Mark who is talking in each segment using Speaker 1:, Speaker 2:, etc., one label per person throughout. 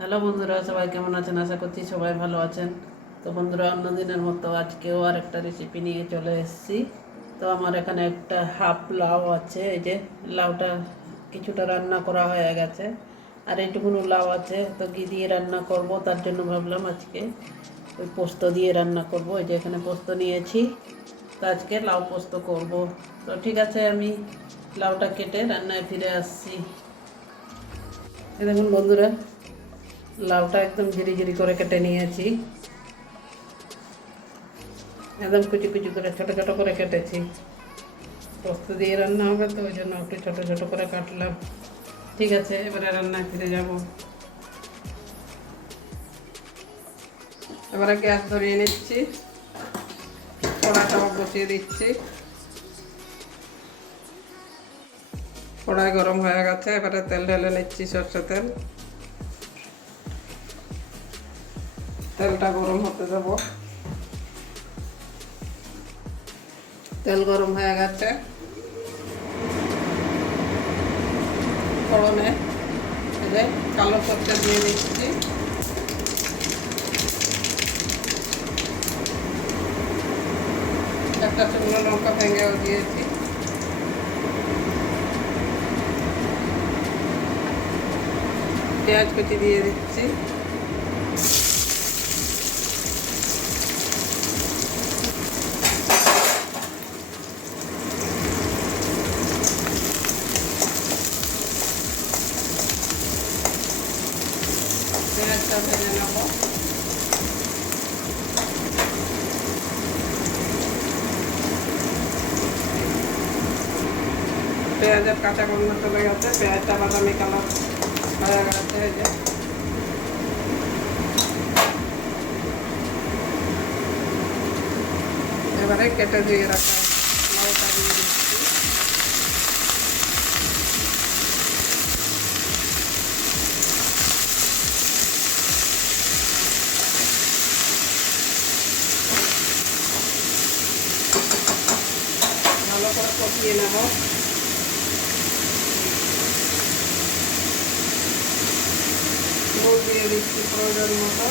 Speaker 1: Hello বন্ধুরা, সবাই কেমন আছেন? আশা করছি সবাই ভালো আছেন। তো বন্ধুরা, অন্যদিনের মতো আজকেও আর একটা রেসিপি নিয়ে চলে এসেছি। তো আমার এখানে একটা হাফ লাউ আছে, এই যে লাউটা কিছুটা রান্না করা হয়ে গেছে। আর এইটুকুনো লাউ আছে, তো ঘি দিয়ে রান্না করব, তার জন্য ভাবলাম আজকে ওই পোস্ত দিয়ে রান্না করব। এই যে এখানে পোস্ত নিয়েছি, তো আজকে লাউ পোস্ত করব। তো ঠিক আছে, আমি লাউটা কেটে রান্নায় ফিরে আসছি। দেখুন বন্ধুরা লাউটা একদম ঝিরি ঝিরি করে কেটে নিয়েছি। একদম কুচি কুচি করে, ছোট ছোট করে কেটেছি। পোস্ত দিয়ে রান্না হবে তো, ওই জন্য একটু ছোট ছোট করে কাটলাম। ঠিক আছে, এবারে রান্নায় ফিরে যাব। এবারে গ্যাস ধরিয়ে নিচ্ছি। কড়াইটা বসিয়ে দিচ্ছি। কড়াই গরম হয়ে গেছে, এবারে তেল ঢেলে নিচ্ছি সরষে তেল। তেলটা গরম হতে দেব। তেল গরম হয়ে গেছে। ফোড়নে কালো সরষে দিয়ে দিচ্ছি। একটা শুকনো লঙ্কা ভেঙেও দিয়েছি। পেঁয়াজ কুচি দিয়ে দিচ্ছি পেঁয়াজটা ভেজে নেব পেঁয়াজের কাঁচা গন্ধ চলে গেছে, পেঁয়াজটা, বাদামি কালার হয়ে গেছে, এই যে। এবারে কেটে রাখা দিয়ে দিচ্ছি। ভালো করে কষিয়ে নেব। নুন দিয়ে দিচ্ছি প্রয়োজন মতো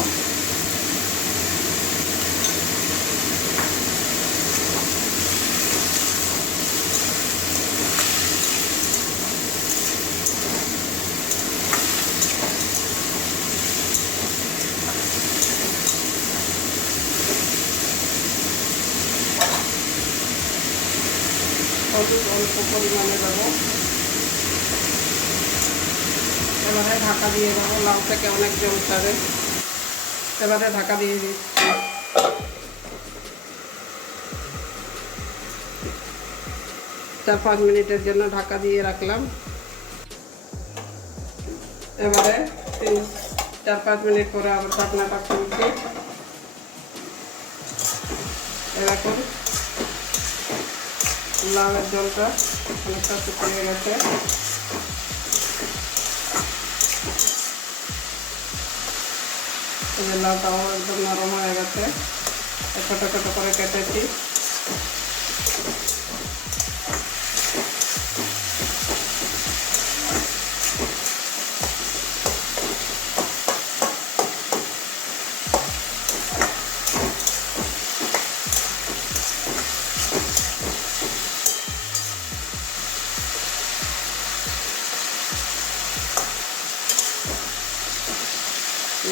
Speaker 1: হলুদ অল্প পরিমাণে দেবো এবারে ঢাকা দিয়ে দেবো থেকে অনেক ছাড়ে এবারে ঢাকা দিয়ে দিচ্ছি। চার পাঁচ মিনিটের জন্য ঢাকা দিয়ে রাখলাম। এবারে তিন, চার পাঁচ মিনিট পরে আবার ঢাকনাটা খুলছি। এরকম লাউয়ের জলটা অনেকটা শুকিয়ে গেছে। এই যে লাউটাও একদম নরম হয়ে গেছে। ছোটো ছোটো করে কেটেছি।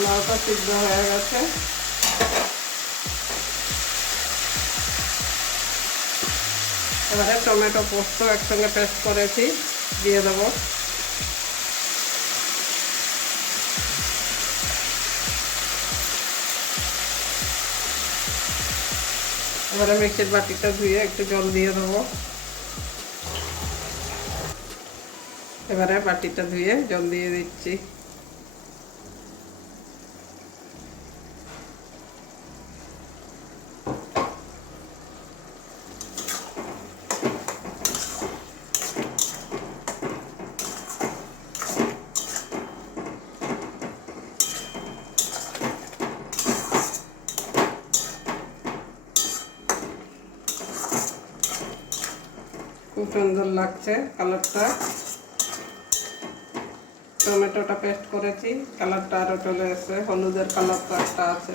Speaker 1: লাউটা সিদ্ধ হয়ে গেছে। এবারে টমেটো পোস্ত একসঙ্গে পেস্ট করেছি, দিয়ে দেবো। এবারে মিক্সির বাটিটা ধুয়ে একটু জল দিয়ে দেবো। এবারে বাটিটা ধুয়ে জল দিয়ে দিচ্ছি। সুন্দর লাগছে কালারটা।
Speaker 2: টমেটোটা পেস্ট করেছি, কালারটা আরও চলে এসছে, হলুদের কালারটা একটা আছে।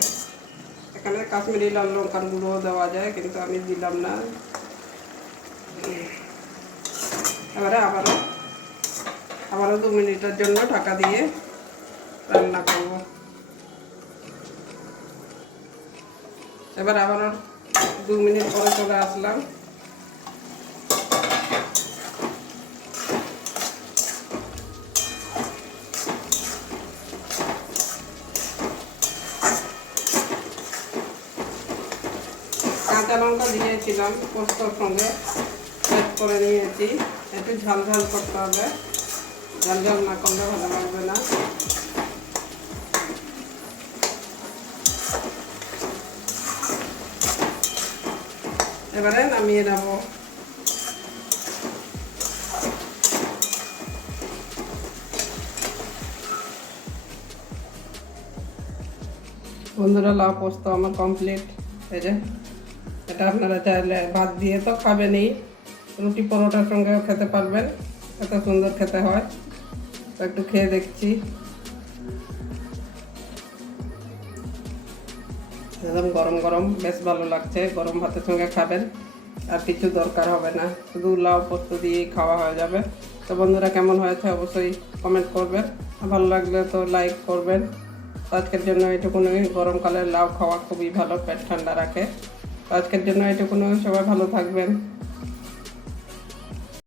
Speaker 2: এখানে কাশ্মীরি লাল লঙ্কার গুঁড়ো দেওয়া যায়, কিন্তু আমি দিলাম না। এবারে আবারও আবারও দু মিনিটের জন্য ঢাকা দিয়ে রান্না করব। এবার আবারও দু মিনিট পরে চলে আসলাম কাঁচা লঙ্কা দিয়েছিলাম পোস্তর সঙ্গে পেস্ট করে নিয়েছি। একটু ঝাল ঝাল করতে হবে। ঝাল ঝাল না করলে ভালো লাগবে না। এবারে নামিয়ে নেব। বন্ধুরা লাভ পোস্ত আমার কমপ্লিট এই যে এটা আপনারা চাইলে ভাত দিয়ে তো খাবেনই। রুটি পরোটার সঙ্গেও খেতে পারবেন, এত সুন্দর খেতে হয়। তো একটু খেয়ে দেখছি। একদম গরম গরম, বেশ ভালো লাগছে। গরম ভাতের সঙ্গে খাবেন, আর কিছু দরকার হবে না। শুধু লাউ পোস্ত দিয়েই খাওয়া হয়ে যাবে। তো বন্ধুরা, কেমন হয়েছে অবশ্যই কমেন্ট করবেন। ভালো লাগলে তো লাইক করবেন। আজকের জন্য এটুকুনই। গরমকালে লাউ খাওয়া খুবই ভালো, পেট ঠান্ডা রাখে। আজকের জন্য এটুকুনই সবাই ভালো থাকবেন।